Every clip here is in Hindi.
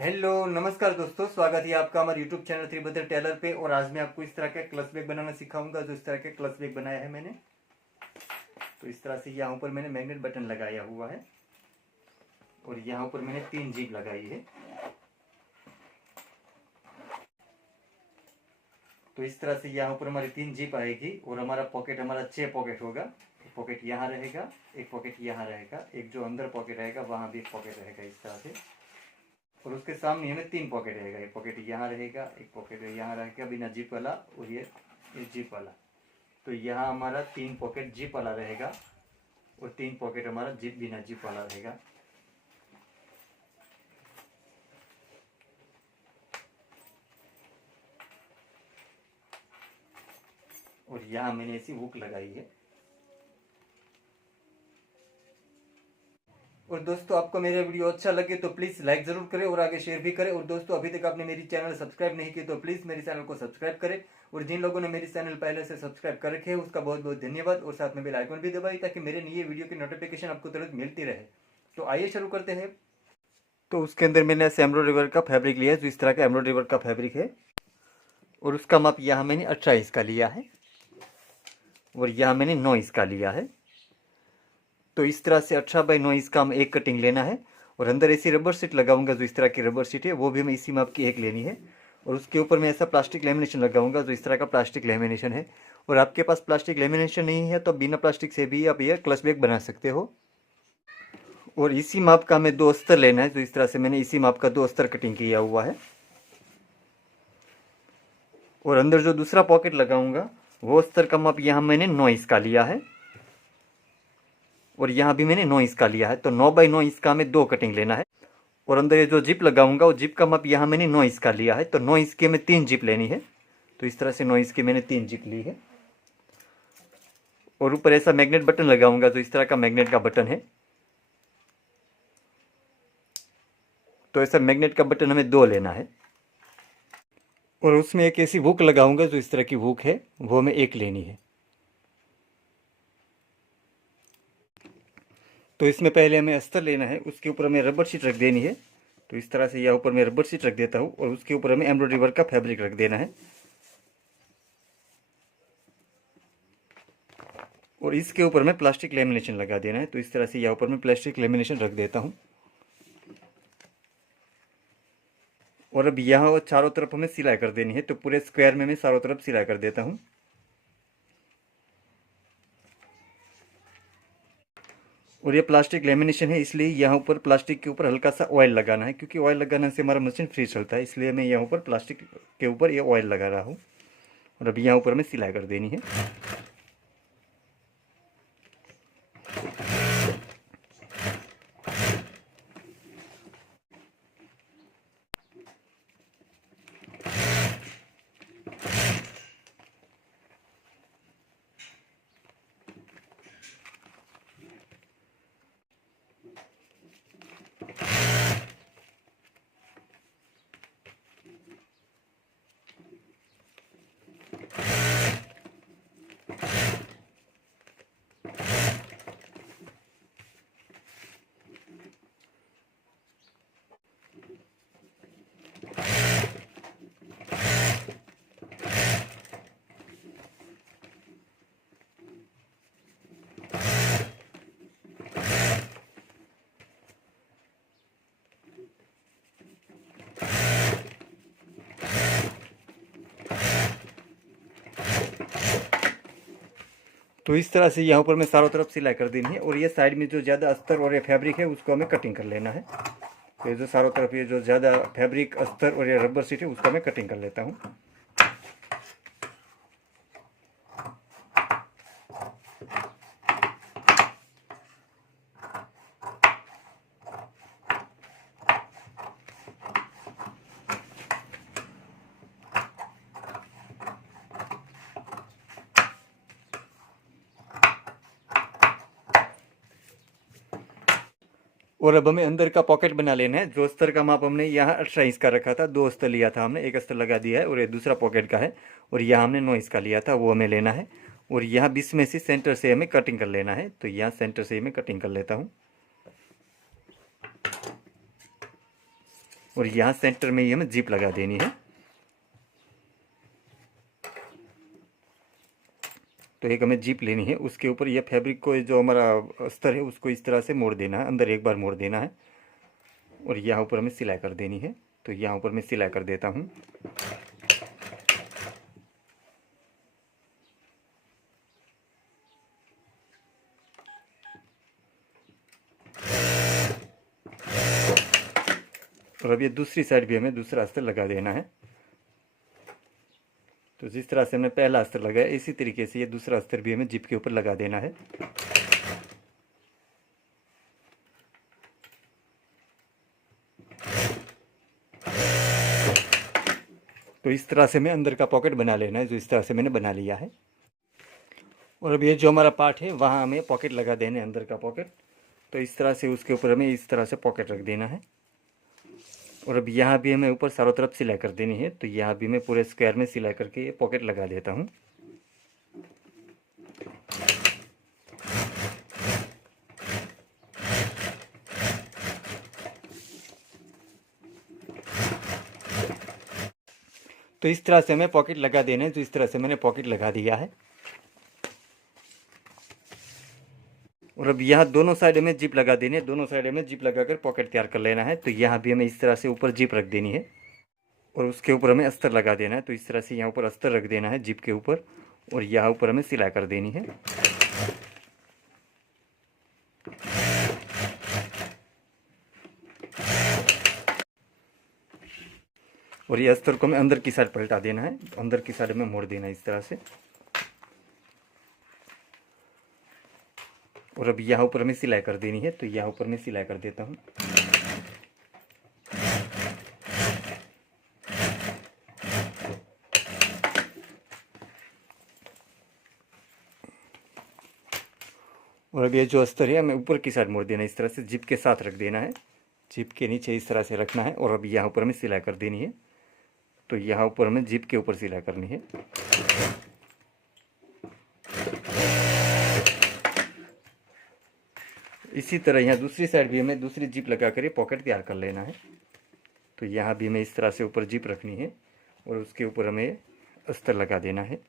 हेलो नमस्कार दोस्तों, स्वागत है आपका हमारे यूट्यूब चैनल त्रिभद्र टेलर पे। और आज मैं आपको इस तरह का क्लच बैग बनाना सिखाऊंगा। जो इस तरह के क्लच बैग बनाया है मैंने, तो इस तरह से यहाँ ऊपर मैंने मैग्नेट बटन लगाया हुआ है और यहाँ ऊपर मैंने 3 जीप लगाई है। तो इस तरह से यहाँ ऊपर हमारी 3 जीप आएगी और हमारा पॉकेट, हमारा 6 पॉकेट होगा। एक पॉकेट यहाँ रहेगा, एक पॉकेट यहाँ रहेगा, एक जो अंदर पॉकेट रहेगा वहाँ भी एक पॉकेट रहेगा इस तरह से। और उसके सामने हमें 3 पॉकेट रहेगा, एक पॉकेट यहाँ रहेगा, एक पॉकेट यहाँ रहेगा बिना जिप वाला, और ये जिप वाला। तो यहाँ हमारा 3 पॉकेट जिप वाला रहेगा और 3 पॉकेट हमारा जिप बिना जिप वाला रहेगा। और यहाँ मैंने ऐसी हुक लगाई है। और दोस्तों, आपको मेरा वीडियो अच्छा लगे तो प्लीज़ लाइक ज़रूर करें और आगे शेयर भी करें। और दोस्तों, अभी तक आपने मेरी चैनल सब्सक्राइब नहीं की तो प्लीज़ मेरे चैनल को सब्सक्राइब करें। और जिन लोगों ने मेरी चैनल पहले से सब्सक्राइब कर रखे हैं उसका बहुत बहुत धन्यवाद। और साथ में बेल आइकन भी दबाइए ताकि मेरे नए वीडियो की नोटिफिकेशन आपको तुरंत मिलती रहे। तो आइए शुरू करते हैं। तो उसके अंदर मैंने ऐसे एम्ब्रॉयडरी वर्क का फैब्रिक लिया है, जो इस तरह का एम्ब्रॉयडरी वर्क का फैब्रिक है। और उसका माप यहाँ मैंने 28 का लिया है और यहाँ मैंने 9 का लिया है। तो इस तरह से 18x9 का हम एक कटिंग लेना है। और अंदर ऐसी रबर शीट लगाऊंगा, जो इस तरह की रबर शीट है वो भी हमें इसी माप की एक लेनी है। और उसके ऊपर मैं ऐसा प्लास्टिक लेमिनेशन लगाऊंगा, जो इस तरह का प्लास्टिक लेमिनेशन है। और आपके पास प्लास्टिक लेमिनेशन नहीं है तो बिना प्लास्टिक से भी आप यह क्लच बैग बना सकते हो। और इसी माप का हमें 2 अस्तर लेना है, जो इस तरह से मैंने इसी माप का 2 अस्तर कटिंग किया हुआ है। और अंदर जो दूसरा पॉकेट लगाऊंगा वो अस्तर का माप यहाँ मैंने 9 का लिया है और यहाँ भी मैंने 9 का लिया है। तो 9x9 का हमें 2 कटिंग लेना है। और अंदर ये जो जिप लगाऊंगा वो जिप का माप यहाँ मैंने 9 का लिया है। तो 9 की हमें 3 जिप लेनी है। तो इस तरह से 9 की मैंने 3 जिप ली है। और ऊपर ऐसा मैग्नेट बटन लगाऊंगा, जो इस तरह का मैग्नेट का बटन है। तो ऐसा मैग्नेट का बटन हमें 2 लेना है। और उसमें एक ऐसी हुक लगाऊंगा, जो इस तरह की हुक है वो हमें 1 लेनी है। तो इसमें पहले हमें अस्तर लेना है, उसके ऊपर हमें रबर शीट रख देनी है। तो इस तरह से यहाँ ऊपर मैं रबर शीट रख देता हूँ और उसके ऊपर हमें एम्ब्रॉयडरी वर्क का फैब्रिक रख देना है। और इसके ऊपर में प्लास्टिक लेमिनेशन लगा देना है। तो इस तरह से यहाँ ऊपर मैं प्लास्टिक लेमिनेशन रख देता हूँ। और अब यहाँ चारों तरफ हमें सिलाई कर देनी है। तो पूरे स्क्वायर में मैं चारों तरफ सिलाई कर देता हूँ। और ये प्लास्टिक लेमिनेशन है, इसलिए यहाँ ऊपर प्लास्टिक के ऊपर हल्का सा ऑयल लगाना है, क्योंकि ऑयल लगाने से हमारा मशीन फ्री चलता है। इसलिए मैं यहाँ ऊपर प्लास्टिक के ऊपर ये ऑयल लगा रहा हूँ। और अभी यहाँ ऊपर हमें सिलाई कर देनी है। तो इस तरह से यहाँ पर मैं चारों तरफ सिलाई कर देनी है। और ये साइड में जो ज़्यादा अस्तर और ये फैब्रिक है उसको हमें कटिंग कर लेना है। तो ये जो चारों तरफ ये जो ज़्यादा फैब्रिक, अस्तर और ये रबर शीट है उसका मैं कटिंग कर लेता हूँ। और अब हमें अंदर का पॉकेट बना लेना है। जो अस्तर का माप हमने यहाँ 28 का रखा था, 2 अस्तर लिया था हमने, एक अस्तर लगा दिया है और ये दूसरा पॉकेट का है। और यहाँ हमने 9 का लिया था, वो हमें लेना है। और यहाँ बीच में से सेंटर से हमें कटिंग कर लेना है। तो यहाँ सेंटर से ही मैं कटिंग कर लेता हूँ। और यहाँ सेंटर में ही हमें जिप लगा देनी है। तो एक हमें जिप लेनी है, उसके ऊपर यह फैब्रिक को जो हमारा अस्तर है उसको इस तरह से मोड़ देना है, अंदर एक बार मोड़ देना है और यहाँ ऊपर हमें सिलाई कर देनी है। तो यहाँ ऊपर मैं सिलाई कर देता हूँ। और अब ये दूसरी साइड भी हमें दूसरा अस्तर लगा देना है। तो जिस तरह से हमने पहला अस्तर लगाया इसी तरीके से ये दूसरा अस्तर भी हमें जिप के ऊपर लगा देना है। तो इस तरह से हमें अंदर का पॉकेट बना लेना है, जो इस तरह से मैंने बना लिया है। और अब ये जो हमारा पार्ट है वहाँ हमें पॉकेट लगा देना है, अंदर का पॉकेट। तो इस तरह से उसके ऊपर हमें इस तरह से पॉकेट रख देना है। और अब यहाँ भी हमें ऊपर चारों तरफ सिलाई कर देनी है। तो यहाँ भी मैं पूरे स्क्वायर में सिलाई करके ये पॉकेट लगा देता हूँ। तो इस तरह से हमें पॉकेट लगा देना है, तो इस तरह से मैंने पॉकेट लगा दिया है। और अब यहाँ दोनों साइड में जिप लगा देनी है, दोनों साइड में जिप लगाकर पॉकेट तैयार कर लेना है। तो यहाँ भी हमें इस तरह से ऊपर जिप रख देनी है और उसके ऊपर हमें अस्तर लगा देना है। तो इस तरह से यहाँ ऊपर अस्तर रख देना है जिप के ऊपर और यहाँ ऊपर हमें सिलाई कर देनी है। और ये अस्तर को हमें अंदर की साइड पलटा देना है, अंदर की साइड में मोड़ देना है इस तरह से। और अब यहाँ ऊपर हमें सिलाई कर देनी है। तो यहाँ ऊपर मैं सिलाई कर देता हूँ। और अब ये जो अस्तर है हमें ऊपर की साइड मोड़ देना है, इस तरह से जिप के साथ रख देना है, जिप के नीचे इस तरह से रखना है। और अब यहाँ ऊपर हमें सिलाई कर देनी है। तो यहाँ ऊपर हमें जिप के ऊपर सिलाई करनी है। इसी तरह यहाँ दूसरी साइड भी हमें दूसरी जिप लगा कर पॉकेट तैयार कर लेना है। तो यहाँ भी हमें इस तरह से ऊपर जिप रखनी है और उसके ऊपर हमें अस्तर लगा देना है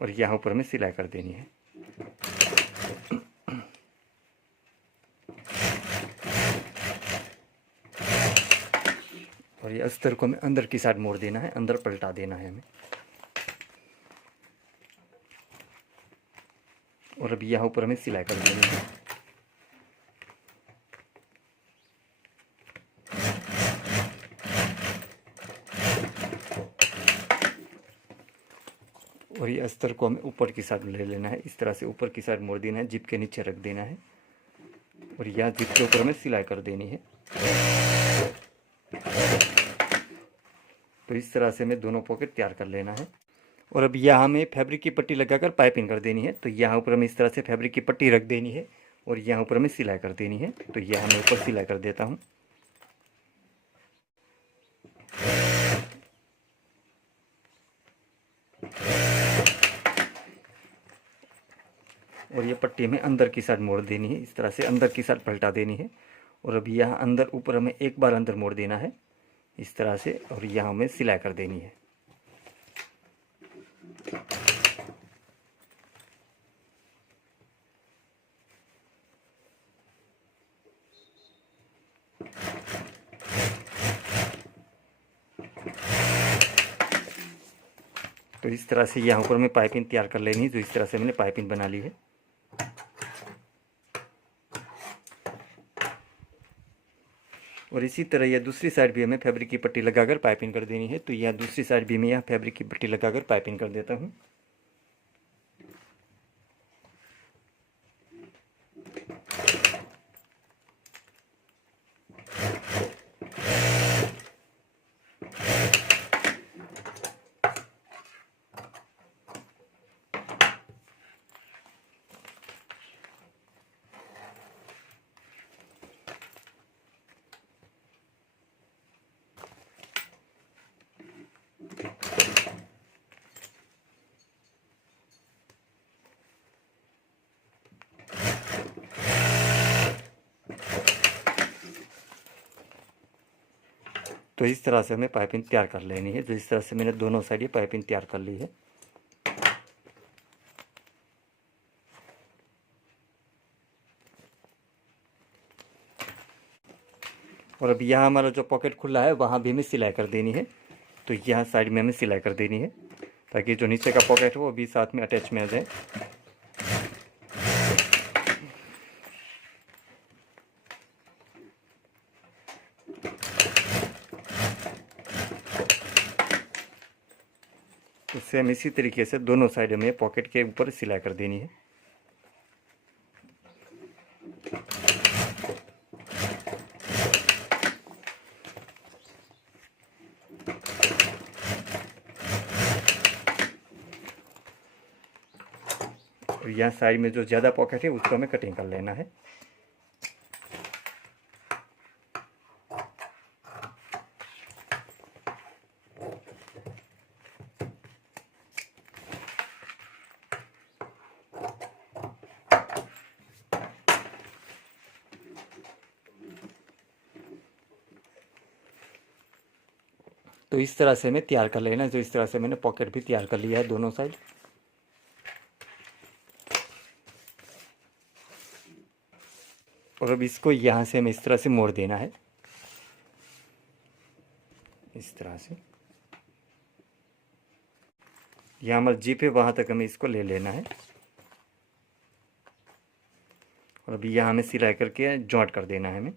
और यहाँ ऊपर हमें सिलाई कर देनी है। और ये अस्तर को हमें अंदर की साइड मोड़ देना है, अंदर पलटा देना है हमें। और अब यहाँ ऊपर हमें सिलाई कर देनी है। और ये अस्तर को हमें ऊपर की साइड ले लेना है, इस तरह से ऊपर की साइड मोड़ देना है, जिप के नीचे रख देना है और यहाँ जिप के ऊपर हमें सिलाई कर देनी है। तो इस तरह से हमें दोनों पॉकेट तैयार कर लेना है। और अब यहाँ हमें फैब्रिक की पट्टी लगाकर पाइपिंग कर देनी है। तो यहाँ ऊपर हमें इस तरह से फैब्रिक की पट्टी रख देनी है और यहाँ ऊपर हमें सिलाई कर देनी है। तो यहाँ मैं ऊपर सिलाई कर देता हूँ। और ये पट्टी हमें अंदर की साइड मोड़ देनी है, इस तरह से अंदर की साइड पलटा देनी है। और अब यहाँ अंदर ऊपर हमें एक बार अंदर मोड़ देना है इस तरह से और यहाँ हमें सिलाई कर देनी है। तो इस तरह से यहाँ ऊपर हमें पाइपिंग तैयार कर लेनी है, जो इस तरह से मैंने पाइपिंग बना ली है। और इसी तरह यह दूसरी साइड भी हमें फैब्रिक की पट्टी लगाकर पाइपिंग कर देनी है। तो यह दूसरी साइड भी मैं यहाँ फैब्रिक की पट्टी लगाकर पाइपिंग कर देता हूँ। तो इस तरह से हमें पाइपिंग तैयार कर लेनी है। जो इस तरह से मैंने दोनों साइड ये पाइपिंग तैयार कर ली है। और अब यहाँ हमारा जो पॉकेट खुला है वहाँ भी हमें सिलाई कर देनी है। तो यहाँ साइड में हमें सिलाई कर देनी है ताकि जो नीचे का पॉकेट है वो भी साथ में अटैच में आ जाए। तो सेम इसी तरीके से दोनों साइड में पॉकेट के ऊपर सिलाई कर देनी है। और यहाँ साइड में जो ज़्यादा पॉकेट है उसको हमें कटिंग कर लेना है। तो इस तरह से हमें तैयार कर लेना है। जो इस तरह से मैंने पॉकेट भी तैयार कर लिया है दोनों साइड। और अब इसको यहाँ से हमें इस तरह से मोड़ देना है, इस तरह से। यहाँ हमारा जिप है वहाँ तक हमें इसको ले लेना है। और अभी यहाँ हमें सिलाई करके जॉइंट कर देना है हमें।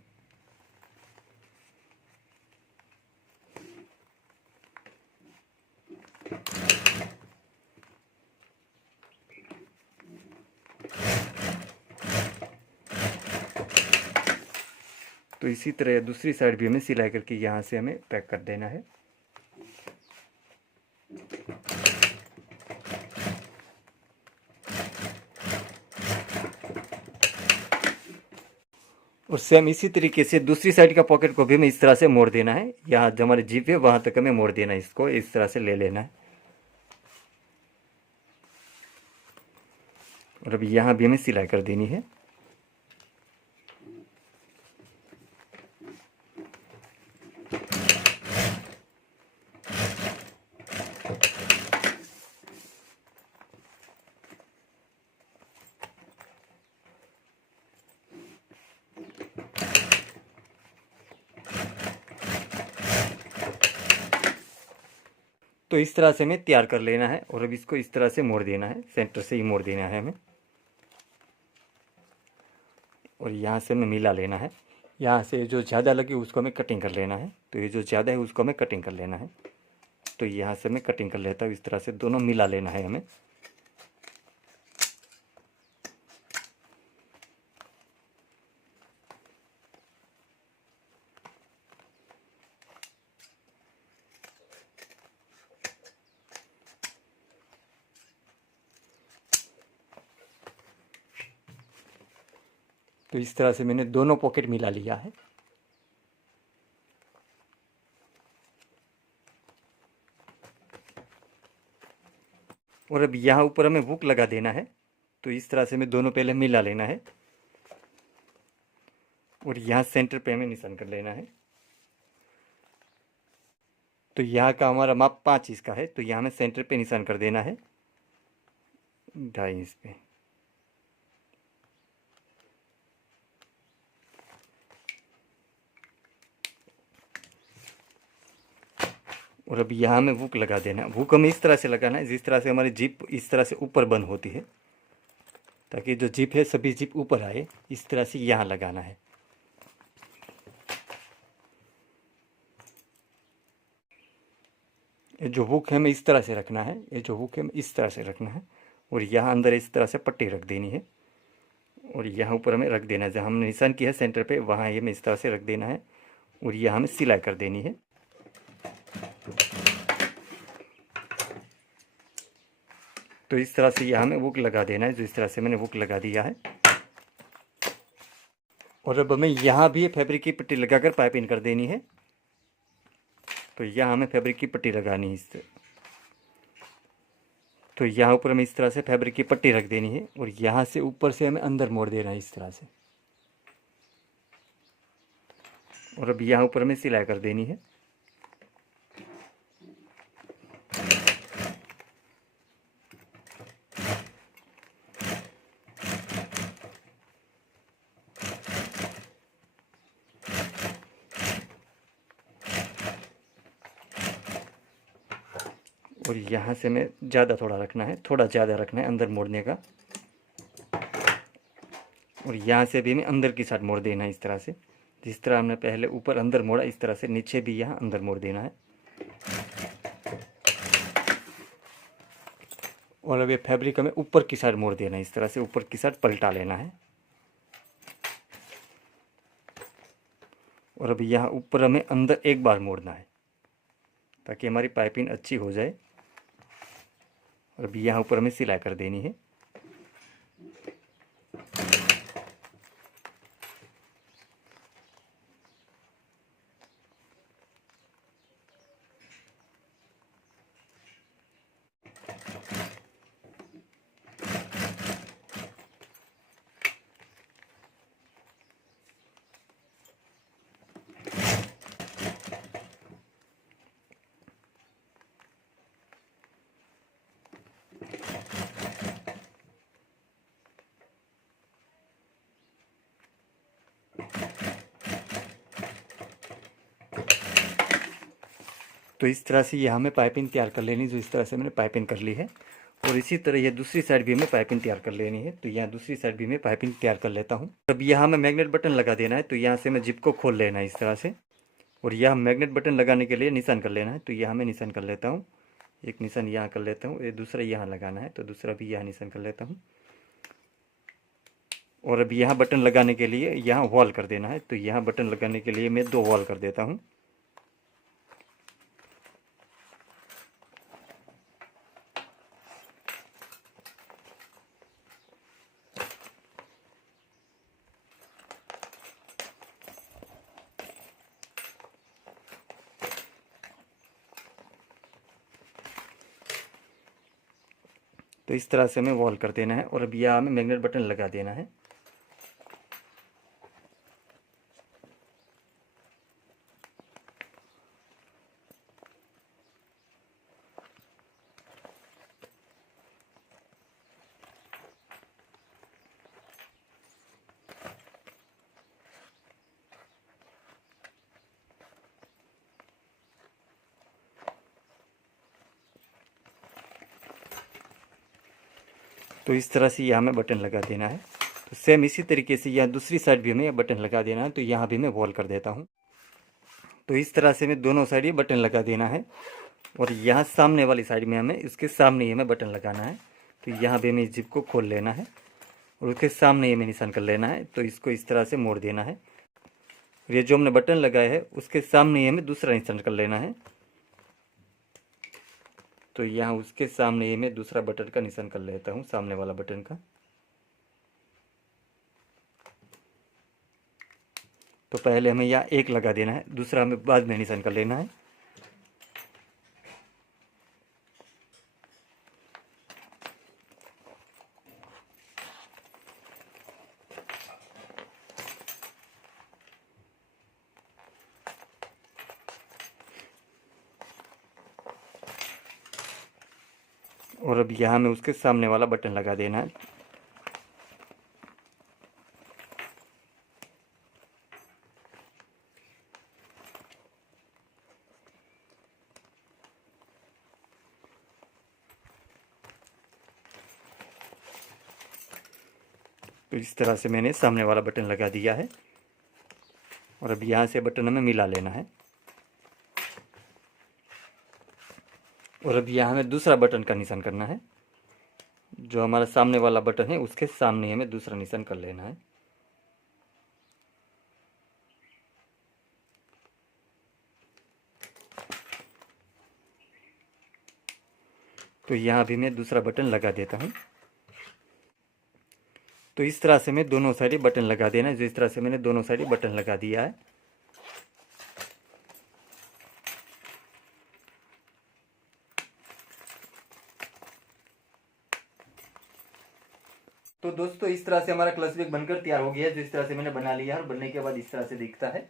तो इसी तरह दूसरी साइड भी हमें सिलाई करके यहाँ से हमें पैक कर देना है। और सेम इसी तरीके से दूसरी साइड का पॉकेट को भी हमें इस तरह से मोड़ देना है। यहाँ जो हमारे जिप है वहाँ तक हमें मोड़ देना है, इसको इस तरह से ले लेना है। और अभी यहाँ भी हमें सिलाई कर देनी है। तो इस तरह से हमें तैयार कर लेना है। और अब इसको इस तरह से मोड़ देना है, सेंटर से ही मोड़ देना है हमें। और यहाँ से हमें मिला लेना है। यहाँ से जो ज़्यादा लगे उसको हमें कटिंग कर लेना है। तो ये जो ज़्यादा है उसको हमें कटिंग कर लेना है। तो यहाँ से मैं कटिंग कर लेता हूँ। इस तरह से दोनों मिला लेना है हमें। तो इस तरह से मैंने दोनों पॉकेट मिला लिया है। और अब यहाँ ऊपर हमें हुक लगा देना है। तो इस तरह से हमें दोनों पहले मिला लेना है। और यहाँ सेंटर पे हमें निशान कर लेना है। तो यहाँ का हमारा माप 5 इंच का है। तो यहाँ हमें सेंटर पे निशान कर देना है 2.5 इंच पे। और अब यहाँ हमें हुक लगा देना है। हुक हमें इस तरह से लगाना है जिस तरह से हमारी जिप इस तरह से ऊपर बंद होती है, ताकि जो जिप है सभी जिप ऊपर आए। इस तरह से यहाँ लगाना है। ये जो हुक है हमें इस तरह से रखना है। ये जो हुक है हमें इस तरह से रखना है। और यहाँ अंदर इस तरह से पट्टी रख देनी है। और यहाँ ऊपर हमें रख देना है, जहाँ हमने निशान किया है सेंटर पे वहाँ हमें इस तरह से रख देना है। और यहाँ हमें सिलाई कर देनी है। तो इस तरह से यहाँ हमें हुक लगा देना है, जो इस तरह से मैंने हुक लगा दिया है। और अब हमें यहाँ भी फैब्रिक की पट्टी लगाकर पाइपिंग कर देनी है। तो यहाँ हमें फैब्रिक की पट्टी लगानी है इससे। तो यहाँ ऊपर हमें इस तरह से फैब्रिक की पट्टी रख देनी है। और यहाँ से ऊपर से हमें अंदर मोड़ देना है इस तरह से। और अब यहाँ ऊपर हमें सिलाई कर देनी है। और यहाँ से मैं ज़्यादा थोड़ा रखना है, थोड़ा ज़्यादा रखना है अंदर मोड़ने का। और यहाँ से भी हमें अंदर की साइड मोड़ देना है इस तरह से, जिस तरह हमने पहले ऊपर अंदर मोड़ा इस तरह से नीचे भी यहाँ अंदर मोड़ देना है। और अब ये फैब्रिक हमें ऊपर की साइड मोड़ देना है, इस तरह से ऊपर की साइड पलटा लेना है। और अभी यहाँ ऊपर हमें अंदर एक बार मोड़ना है ताकि हमारी पाइपिंग अच्छी हो जाए। और अभी यहाँ ऊपर हमें सिलाई कर देनी है। तो इस तरह से यहाँ हमें पाइपिंग तैयार कर लेनी, जो इस तरह से मैंने पाइपिंग कर ली है। और इसी तरह ये दूसरी साइड भी हमें पाइपिंग तैयार कर लेनी है। तो यहाँ दूसरी साइड भी मैं पाइपिंग तैयार कर लेता हूँ। अब यहाँ हमें मैग्नेट बटन लगा देना है, तो यहाँ से मैं जिप को खोल लेना है इस तरह से। और यहाँ मैग्नेट बटन लगाने के लिए निशान कर लेना है, तो यहाँ मैं निशान कर लेता हूँ। एक निशान यहाँ कर लेता हूँ, ये दूसरा यहाँ लगाना है, तो दूसरा भी यहाँ निशान कर लेता हूँ। और अभी यहाँ बटन लगाने के लिए यहाँ वॉल कर देना है, तो यहाँ बटन लगाने के लिए मैं 2 वॉल कर देता हूँ। तो इस तरह से हमें वॉल कर देना है। और अब यहाँ हमें मैग्नेट बटन लगा देना है। तो इस तरह से यहाँ हमें बटन लगा देना है। तो सेम इसी तरीके से यहाँ दूसरी साइड भी हमें बटन लगा देना है, तो यहाँ भी मैं वॉल कर देता हूँ। तो इस तरह से हमें दोनों साइड ये बटन लगा देना है। और यहाँ सामने वाली साइड में हमें इसके सामने ही हमें बटन लगाना है, तो यहाँ भी हमें इस जिप को खोल लेना है और उसके सामने ही हमें निशान कर लेना है। तो इसको इस तरह से मोड़ देना है। और ये जो हमने बटन लगाया है उसके सामने ही हमें दूसरा निशान कर लेना है, तो यहाँ उसके सामने ही मैं दूसरा बटन का निशान कर लेता हूँ, सामने वाला बटन का। तो पहले हमें यहाँ एक लगा देना है, दूसरा हमें बाद में निशान कर लेना है। और अब यहाँ में उसके सामने वाला बटन लगा देना है। तो इस तरह से मैंने सामने वाला बटन लगा दिया है। और अब यहाँ से बटन हमें मिला लेना है। और अब यहाँ हमें दूसरा बटन का निशान करना है, जो हमारा सामने वाला बटन है उसके सामने हमें दूसरा निशान कर लेना है। तो यहाँ भी मैं दूसरा बटन लगा देता हूँ। तो इस तरह से मैं दोनों साइड बटन लगा देना है, जिस तरह से मैंने दोनों साइड बटन लगा दिया है। तो दोस्तों इस तरह से हमारा क्लच बैग बनकर तैयार हो गया है, जिस तरह से मैंने बना लिया है। और बनने के बाद इस तरह से दिखता है।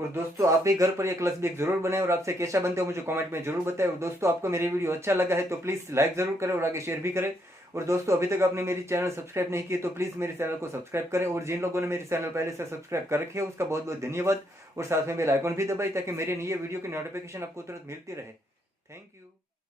और दोस्तों आप भी घर पर एक क्लच बैग जरूर बनाएं और आपसे कैसा बनते हो मुझे कमेंट में जरूर बताएं। और दोस्तों आपको मेरी वीडियो अच्छा लगा है तो प्लीज़ लाइक जरूर करें और आगे शेयर भी करें। और दोस्तों अभी तक आपने मेरी चैनल सब्सक्राइब नहीं की तो प्लीज़ मेरे चैनल को सब्सक्राइब करें। और जिन लोगों ने मेरी चैनल पहले से सब्सक्राइब कर रखे है उसका बहुत बहुत धन्यवाद। और साथ में बेल आइकन भी दबाएं ताकि मेरे नए वीडियो की नोटिफिकेशन आपको तुरंत मिलती रहे। Thank you.